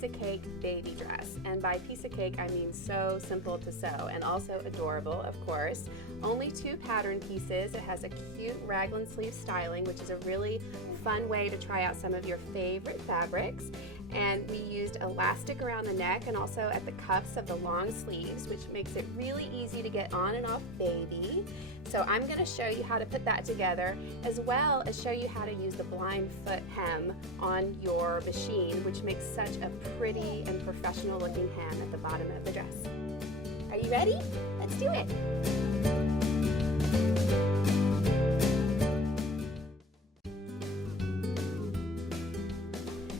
piece of cake baby dress. And by piece of cake, I mean so simple to sew and also adorable, of course. Only 2 pattern pieces. It has a cute raglan sleeve styling, which is a really fun way to try out some of your favorite fabrics. And we used elastic around the neck and also at the cuffs of the long sleeves, which makes it really easy to get on and off baby. So I'm going to show you how to put that together, as well as show you how to use the blind foot hem on your machine, which makes such a pretty and professional looking hem at the bottom of the dress. Are you ready? Let's do it!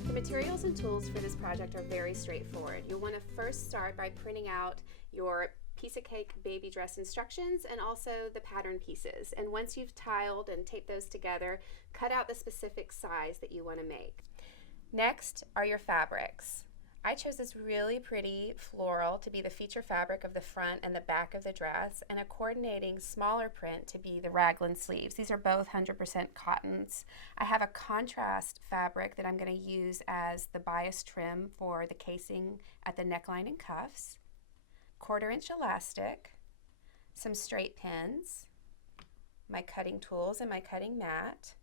The materials and tools for this project are very straightforward. You'll want to first start by printing out your piece of cake baby dress instructions and also the pattern pieces. And once you've tiled and taped those together, cut out the specific size that you want to make. Next are your fabrics. I chose this really pretty floral to be the feature fabric of the front and the back of the dress, and a coordinating smaller print to be the raglan sleeves. These are both 100% cottons. I have a contrast fabric that I'm going to use as the bias trim for the casing at the neckline and cuffs, 1/4 inch elastic, some straight pins, my cutting tools and my cutting mat.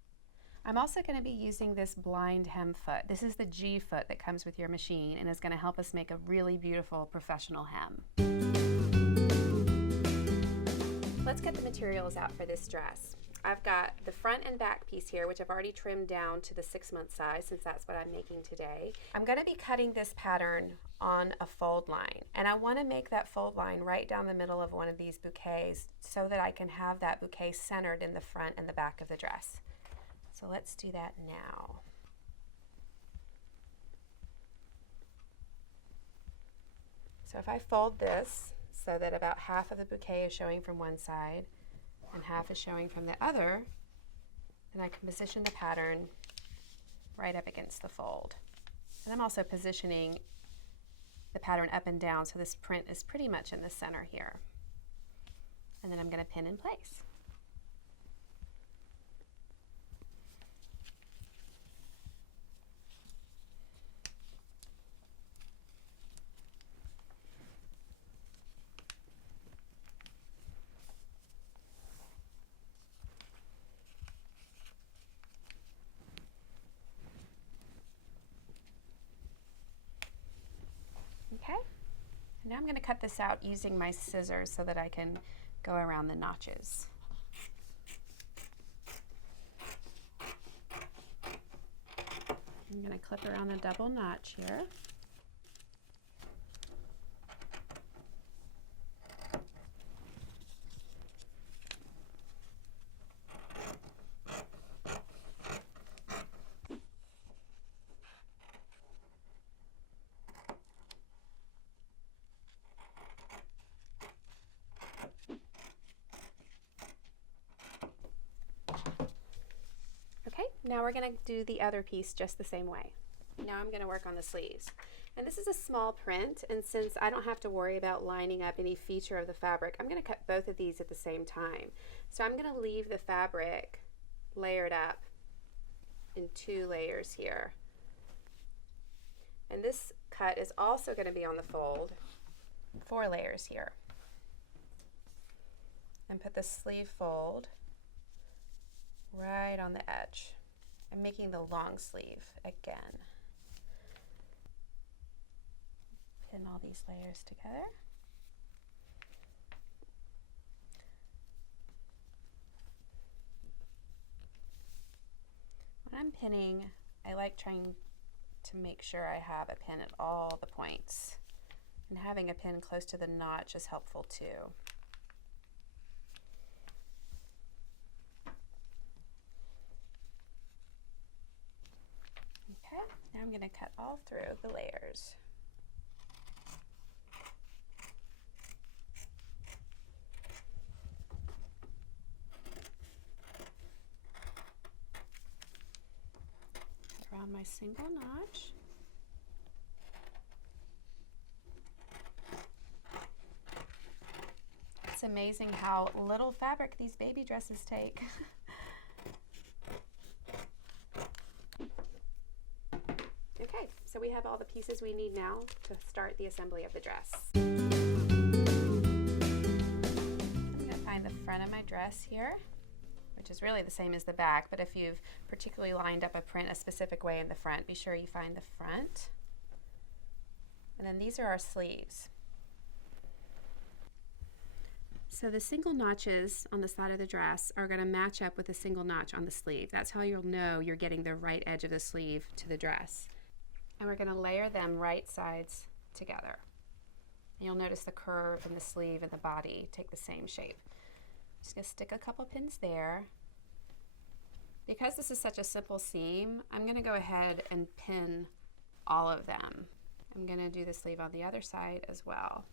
I'm also going to be using this blind hem foot. This is the G foot that comes with your machine and is going to help us make a really beautiful professional hem. Let's get the materials out for this dress. I've got the front and back piece here, which I've already trimmed down to the 6-month size since that's what I'm making today. I'm going to be cutting this pattern on a fold line, and I want to make that fold line right down the middle of one of these bouquets so that I can have that bouquet centered in the front and the back of the dress. So let's do that now. So if I fold this so that about half of the bouquet is showing from one side and half is showing from the other, then I can position the pattern right up against the fold. And I'm also positioning the pattern up and down so this print is pretty much in the center here. And then I'm going to pin in place. Okay, and now I'm going to cut this out using my scissors so that I can go around the notches. I'm going to clip around a double notch here. Okay, now we're going to do the other piece just the same way. Now I'm going to work on the sleeves. And this is a small print, and since I don't have to worry about lining up any feature of the fabric, I'm going to cut both of these at the same time. So I'm going to leave the fabric layered up in 2 layers here. And this cut is also going to be on the fold, 4 layers here. And put the sleeve fold right on the edge. I'm making the long sleeve again. Pin all these layers together. When I'm pinning, I like trying to make sure I have a pin at all the points. And having a pin close to the notch is helpful too. Okay, now I'm going to cut all through the layers. Around my single notch. It's amazing how little fabric these baby dresses take. Okay, Okay, so we have all the pieces we need now to start the assembly of the dress. Find the front of my dress here, which is really the same as the back, but if you've particularly lined up a print a specific way in the front, be sure you find the front. And then these are our sleeves. So the single notches on the side of the dress are going to match up with a single notch on the sleeve. That's how you'll know you're getting the right edge of the sleeve to the dress. And we're going to layer them right sides together. And you'll notice the curve in the sleeve and the body take the same shape. Just going to stick a couple pins there. Because this is such a simple seam, I'm going to go ahead and pin all of them. I'm going to do the sleeve on the other side as well.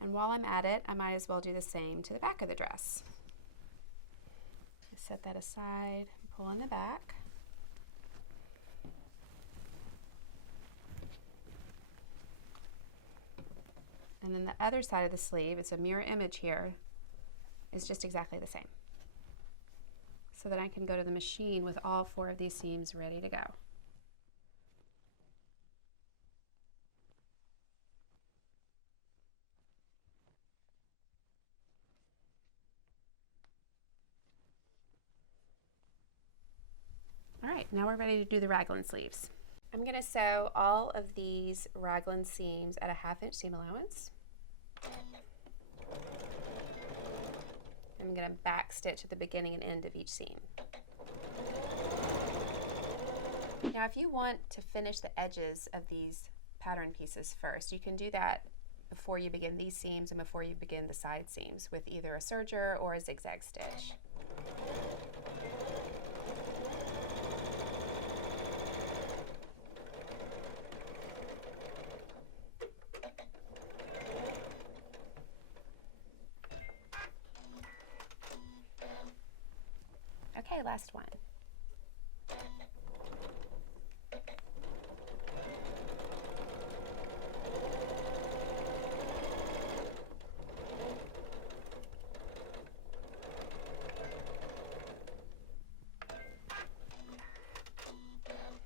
And while I'm at it, I might as well do the same to the back of the dress. Set that aside, pull on the back. And then the other side of the sleeve, it's a mirror image here, is just exactly the same. So that I can go to the machine with all 4 of these seams ready to go. All right, now we're ready to do the raglan sleeves. I'm going to sew all of these raglan seams at a 1/2 inch seam allowance. I'm going to back stitch at the beginning and end of each seam. Now if you want to finish the edges of these pattern pieces first, you can do that before you begin these seams and before you begin the side seams with either a serger or a zigzag stitch. Okay, last one.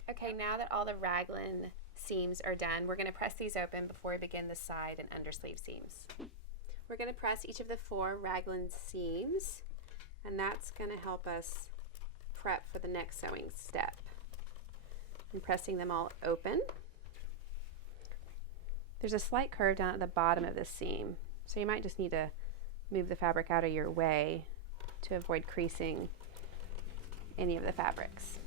Okay, now that all the raglan seams are done, we're going to press these open before we begin the side and undersleeve seams. We're going to press each of the 4 raglan seams, and that's going to help us prep for the next sewing step. I'm pressing them all open. There's a slight curve down at the bottom of this seam, so you might just need to move the fabric out of your way to avoid creasing any of the fabrics.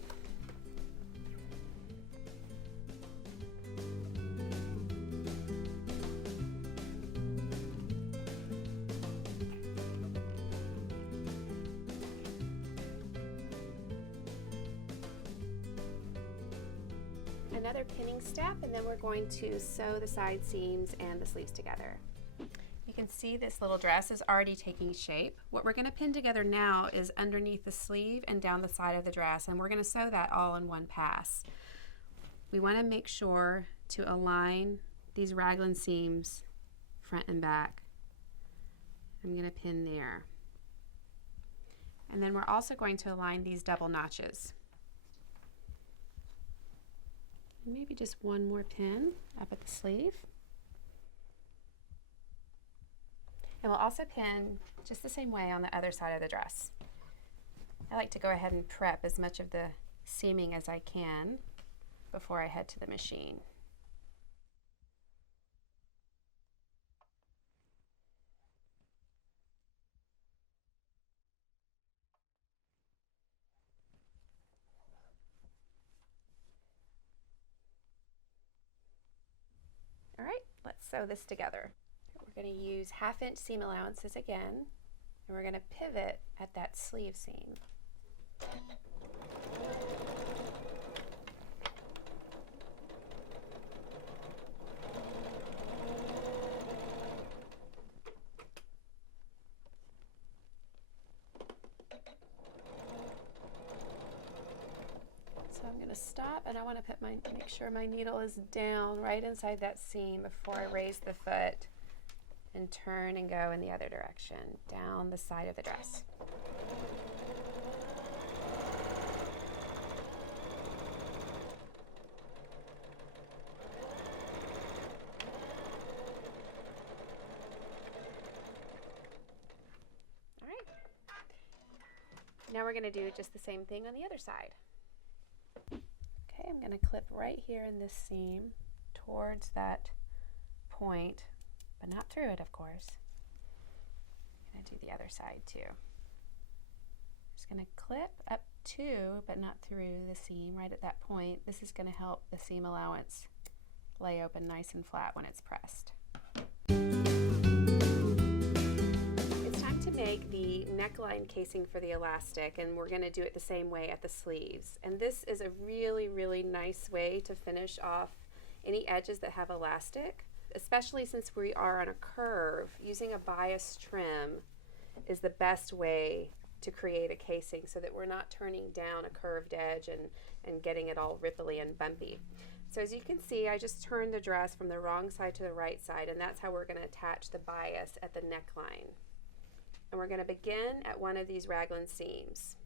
Another pinning step, and then we're going to sew the side seams and the sleeves together. You can see this little dress is already taking shape. What we're going to pin together now is underneath the sleeve and down the side of the dress, and we're going to sew that all in one pass. We want to make sure to align these raglan seams front and back. I'm going to pin there. And then we're also going to align these double notches. Maybe just one more pin up at the sleeve. And we'll also pin just the same way on the other side of the dress. I like to go ahead and prep as much of the seaming as I can before I head to the machine. All right, let's sew this together. We're going to use 1/2 inch seam allowances again, and we're going to pivot at that sleeve seam. I'm going to stop, and I want to make sure my needle is down right inside that seam before I raise the foot and turn and go in the other direction down the side of the dress. Now we're going to do just the same thing on the other side. Okay, I'm going to clip right here in this seam towards that point, but not through it, of course. I'm going to do the other side too. Just going to clip up to, but not through the seam right at that point. This is going to help the seam allowance lay open nice and flat when it's pressed. It's time to make the neckline casing for the elastic, and we're going to do it the same way at the sleeves. And this is a really, really nice way to finish off any edges that have elastic, especially since we are on a curve. Using a bias trim is the best way to create a casing so that we're not turning down a curved edge and getting it all ripply and bumpy. So as you can see, I just turned the dress from the wrong side to the right side, and that's how we're going to attach the bias at the neckline. And we're going to begin at one of these raglan seams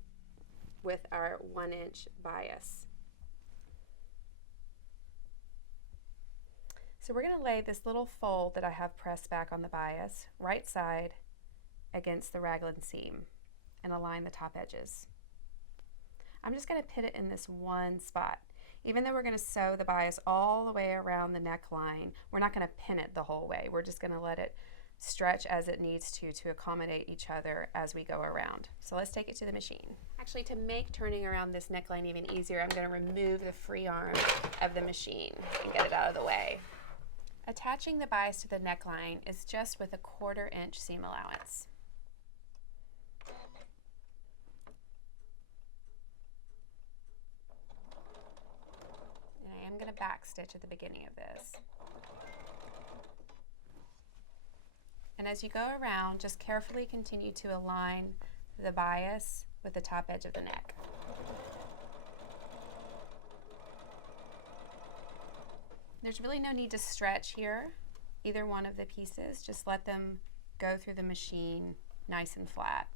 with our 1-inch bias. So we're going to lay this little fold that I have pressed back on the bias, right side against the raglan seam, and align the top edges. I'm just going to put it in this one spot. Even though we're going to sew the bias all the way around the neckline, we're not going to pin it the whole way. We're just going to let it stretch as it needs to accommodate each other as we go around. So let's take it to the machine. Actually, to make turning around this neckline even easier, I'm going to remove the free arm of the machine and get it out of the way. Attaching the bias to the neckline is just with a 1/4 inch seam allowance. I'm going to back stitch at the beginning of this. And as you go around, just carefully continue to align the bias with the top edge of the neck. There's really no need to stretch here, either one of the pieces. Just let them go through the machine nice and flat.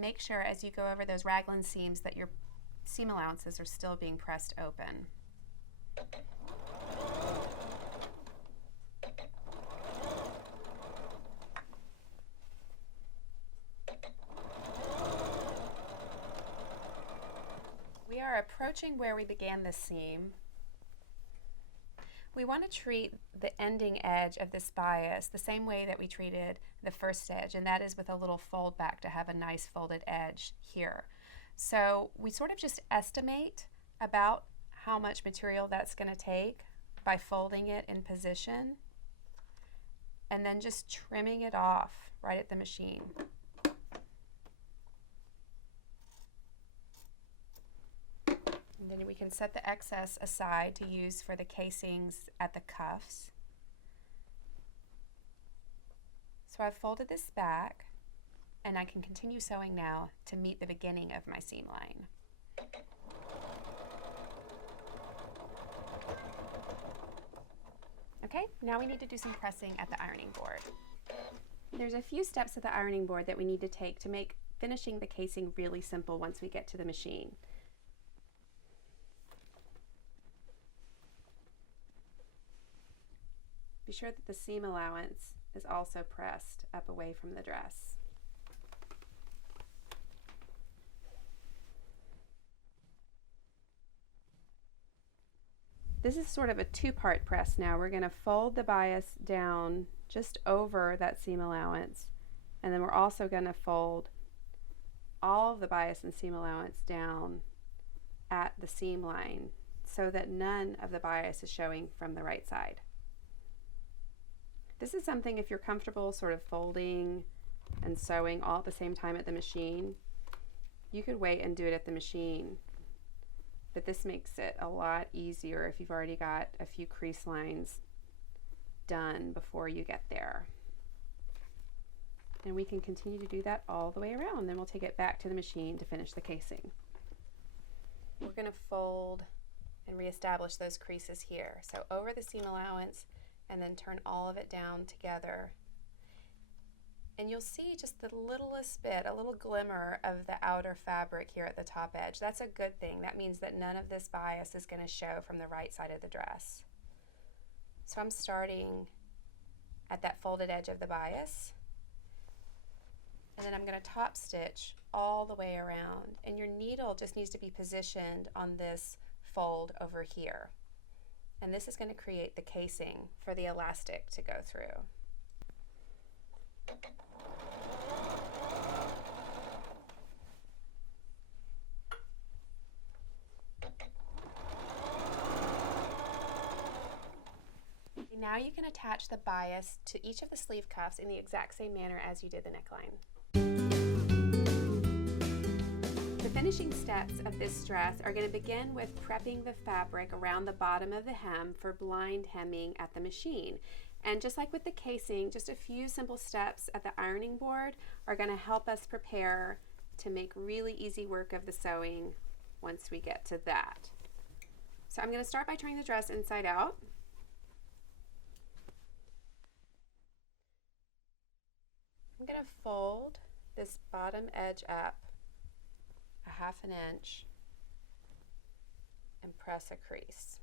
Make sure as you go over those raglan seams that your seam allowances are still being pressed open. We are approaching where we began the seam. We want to treat the ending edge of this bias the same way that we treated the first edge, and that is with a little fold back to have a nice folded edge here. So we sort of just estimate about how much material that's going to take by folding it in position and then just trimming it off right at the machine. And then we can set the excess aside to use for the casings at the cuffs. So I've folded this back, and I can continue sewing now to meet the beginning of my seam line. Okay, now we need to do some pressing at the ironing board. There's a few steps at the ironing board that we need to take to make finishing the casing really simple once we get to the machine. Be sure that the seam allowance is also pressed up away from the dress. This is sort of a two-part press now. We're going to fold the bias down just over that seam allowance, and then we're also going to fold all of the bias and seam allowance down at the seam line so that none of the bias is showing from the right side. This is something, if you're comfortable sort of folding and sewing all at the same time at the machine, you could wait and do it at the machine. But this makes it a lot easier if you've already got a few crease lines done before you get there. And we can continue to do that all the way around. Then we'll take it back to the machine to finish the casing. We're going to fold and reestablish those creases here. So over the seam allowance, and then turn all of it down together And you'll see just the littlest bit, a little glimmer of the outer fabric here at the top edge. That's a good thing. That means that none of this bias is going to show from the right side of the dress. So I'm starting at that folded edge of the bias, and then I'm going to top stitch all the way around, and your needle just needs to be positioned on this fold over here. And this is going to create the casing for the elastic to go through. Now you can attach the bias to each of the sleeve cuffs in the exact same manner as you did the neckline. The finishing steps of this dress are going to begin with prepping the fabric around the bottom of the hem for blind hemming at the machine. And just like with the casing, just a few simple steps at the ironing board are going to help us prepare to make really easy work of the sewing once we get to that. So I'm going to start by turning the dress inside out. I'm going to fold this bottom edge up a 1/2 inch and press a crease.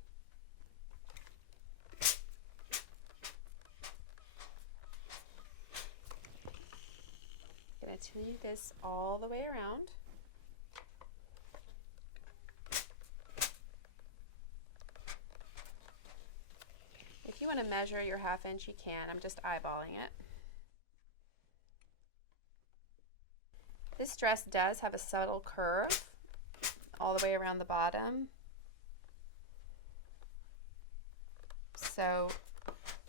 I'm going to continue this all the way around. If you want to measure your 1/2 inch, you can. I'm just eyeballing it. This dress does have a subtle curve all the way around the bottom. So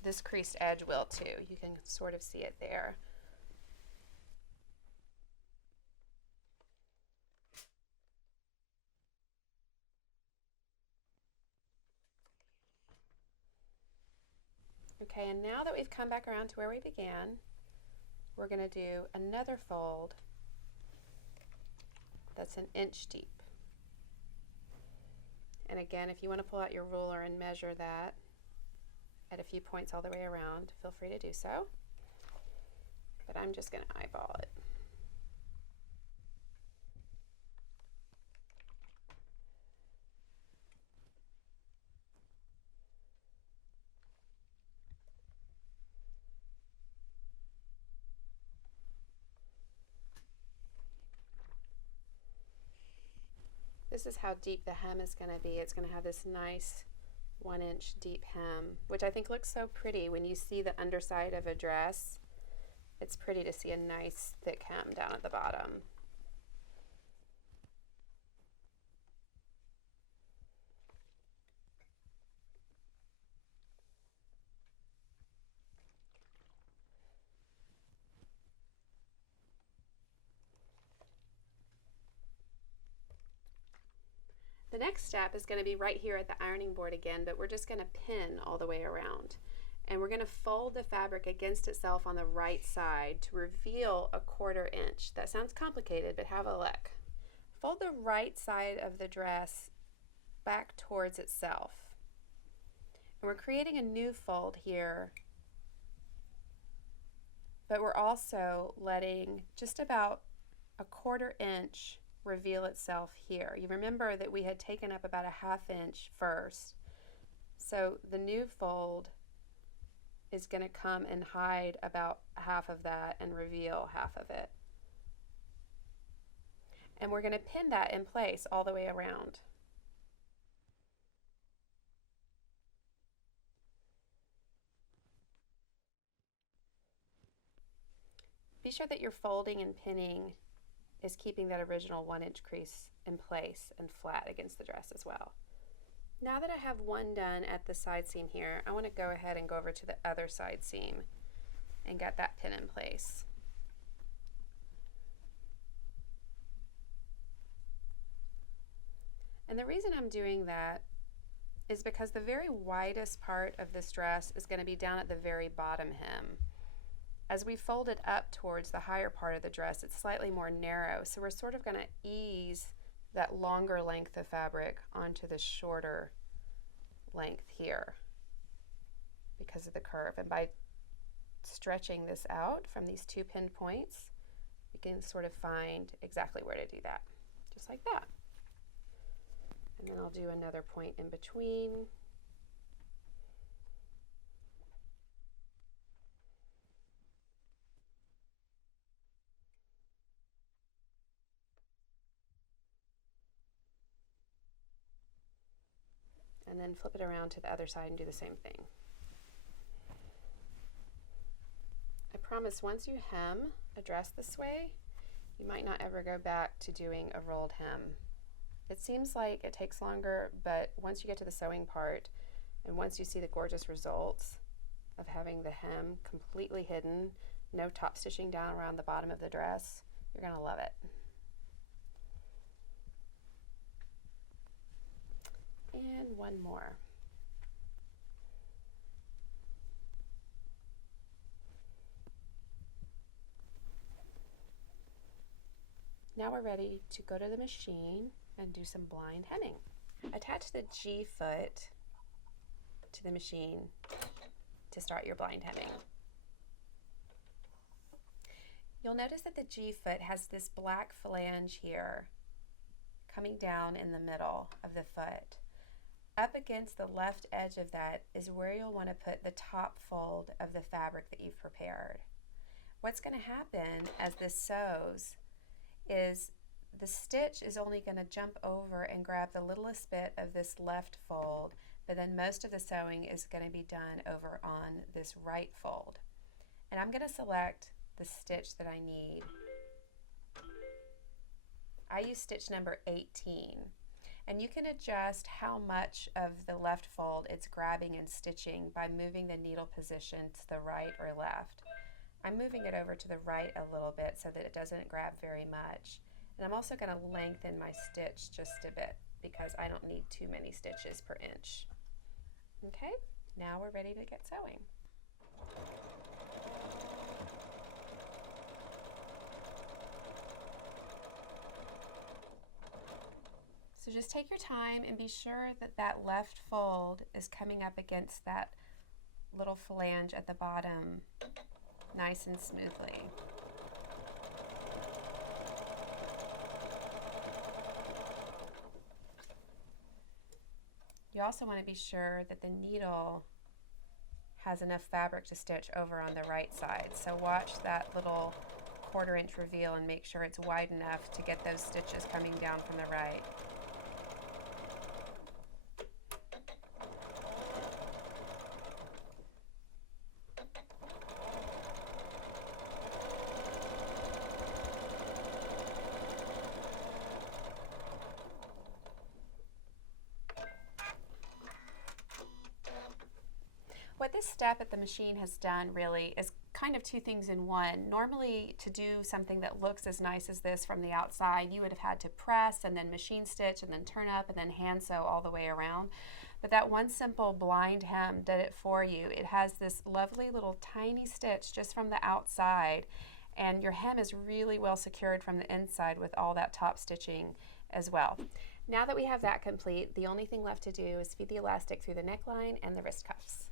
this creased edge will too. You can sort of see it there. Okay, and now that we've come back around to where we began, we're going to do another fold that's 1 inch deep. And again, if you want to pull out your ruler and measure that at a few points all the way around, feel free to do so. But I'm just going to eyeball it. This is how deep the hem is going to be. It's going to have this nice 1 inch deep hem, which I think looks so pretty when you see the underside of a dress. It's pretty to see a nice thick hem down at the bottom. The next step is going to be right here at the ironing board again, but we're just going to pin all the way around. And we're going to fold the fabric against itself on the right side to reveal a 1/4 inch. That sounds complicated, but have a look. Fold the right side of the dress back towards itself. And we're creating a new fold here, but we're also letting just about a 1/4 inch reveal itself here. You remember that we had taken up about a 1/2 inch first. So the new fold is going to come and hide about half of that and reveal half of it. And we're going to pin that in place all the way around. Be sure that your folding and pinning is keeping that original 1 inch crease in place and flat against the dress as well. Now that I have one done at the side seam here, I want to go ahead and go over to the other side seam and get that pin in place. And the reason I'm doing that is because the very widest part of this dress is going to be down at the very bottom hem. As we fold it up towards the higher part of the dress, it's slightly more narrow, so we're sort of going to ease that longer length of fabric onto the shorter length here because of the curve. And by stretching this out from these 2 pinned points, you can sort of find exactly where to do that, just like that. And then I'll do another point in between. And then flip it around to the other side and do the same thing. I promise once you hem a dress this way, you might not ever go back to doing a rolled hem. It seems like it takes longer, but once you get to the sewing part and once you see the gorgeous results of having the hem completely hidden, no top stitching down around the bottom of the dress, you're going to love it. And one more. Now we're ready to go to the machine and do some blind hemming. Attach the G foot to the machine to start your blind hemming. You'll notice that the G foot has this black flange here coming down in the middle of the foot. Up against the left edge of that is where you'll want to put the top fold of the fabric that you've prepared. What's going to happen as this sews is the stitch is only going to jump over and grab the littlest bit of this left fold, but then most of the sewing is going to be done over on this right fold. And I'm going to select the stitch that I need. I use stitch number 18. And you can adjust how much of the left fold it's grabbing and stitching by moving the needle position to the right or left. I'm moving it over to the right a little bit so that it doesn't grab very much. And I'm also going to lengthen my stitch just a bit because I don't need too many stitches per inch. Okay, now we're ready to get sewing. So just take your time and be sure that that left fold is coming up against that little flange at the bottom nice and smoothly. You also want to be sure that the needle has enough fabric to stitch over on the right side. So watch that little 1/4 inch reveal and make sure it's wide enough to get those stitches coming down from the right. What this step at the machine has done really is kind of 2 things in one. Normally, to do something that looks as nice as this from the outside, you would have had to press and then machine stitch and then turn up and then hand sew all the way around. But that one simple blind hem did it for you. It has this lovely little tiny stitch just from the outside, and your hem is really well secured from the inside with all that top stitching as well. Now that we have that complete, the only thing left to do is feed the elastic through the neckline and the wrist cuffs.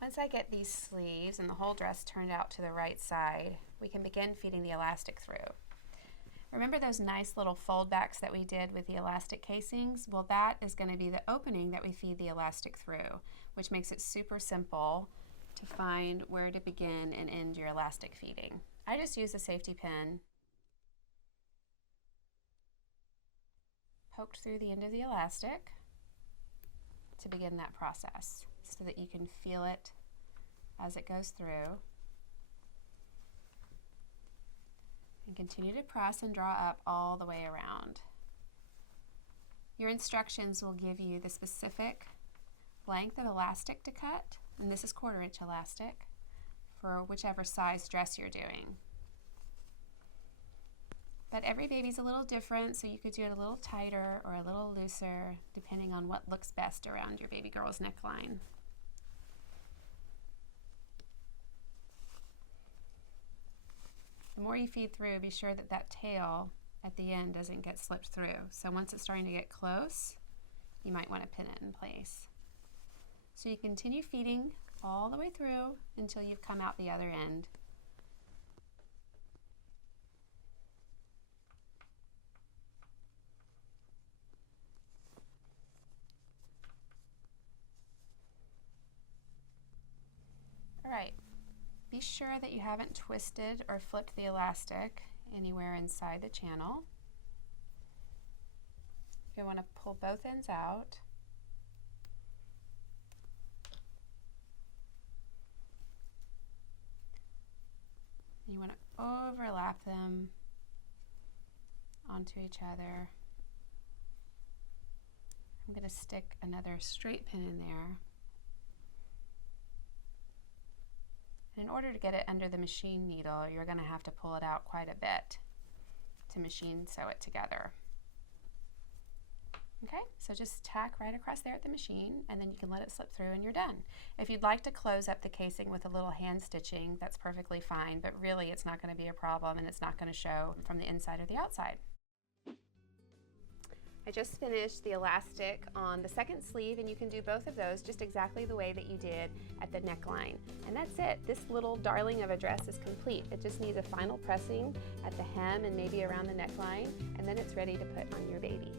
Once I get these sleeves and the whole dress turned out to the right side, we can begin feeding the elastic through. Remember those nice little fold backs that we did with the elastic casings? Well, that is going to be the opening that we feed the elastic through, which makes it super simple to find where to begin and end your elastic feeding. I just use a safety pin, poked through the end of the elastic to begin that process, so that you can feel it as it goes through. And continue to press and draw up all the way around. Your instructions will give you the specific length of elastic to cut, and this is 1/4 inch elastic for whichever size dress you're doing. But every baby's a little different, so you could do it a little tighter or a little looser, depending on what looks best around your baby girl's neckline. The more you feed through, be sure that that tail at the end doesn't get slipped through. So once it's starting to get close, you might want to pin it in place. So you continue feeding all the way through until you've come out the other end. All right, be sure that you haven't twisted or flipped the elastic anywhere inside the channel. You want to pull both ends out. You want to overlap them onto each other. I'm going to stick another straight pin in there. And in order to get it under the machine needle, you're going to have to pull it out quite a bit to machine sew it together. Okay, so just tack right across there at the machine, and then you can let it slip through and you're done. If you'd like to close up the casing with a little hand stitching, that's perfectly fine, but really it's not going to be a problem and it's not going to show from the inside or the outside. I just finished the elastic on the second sleeve, and you can do both of those just exactly the way that you did at the neckline. And that's it. This little darling of a dress is complete. It just needs a final pressing at the hem and maybe around the neckline, and then it's ready to put on your baby.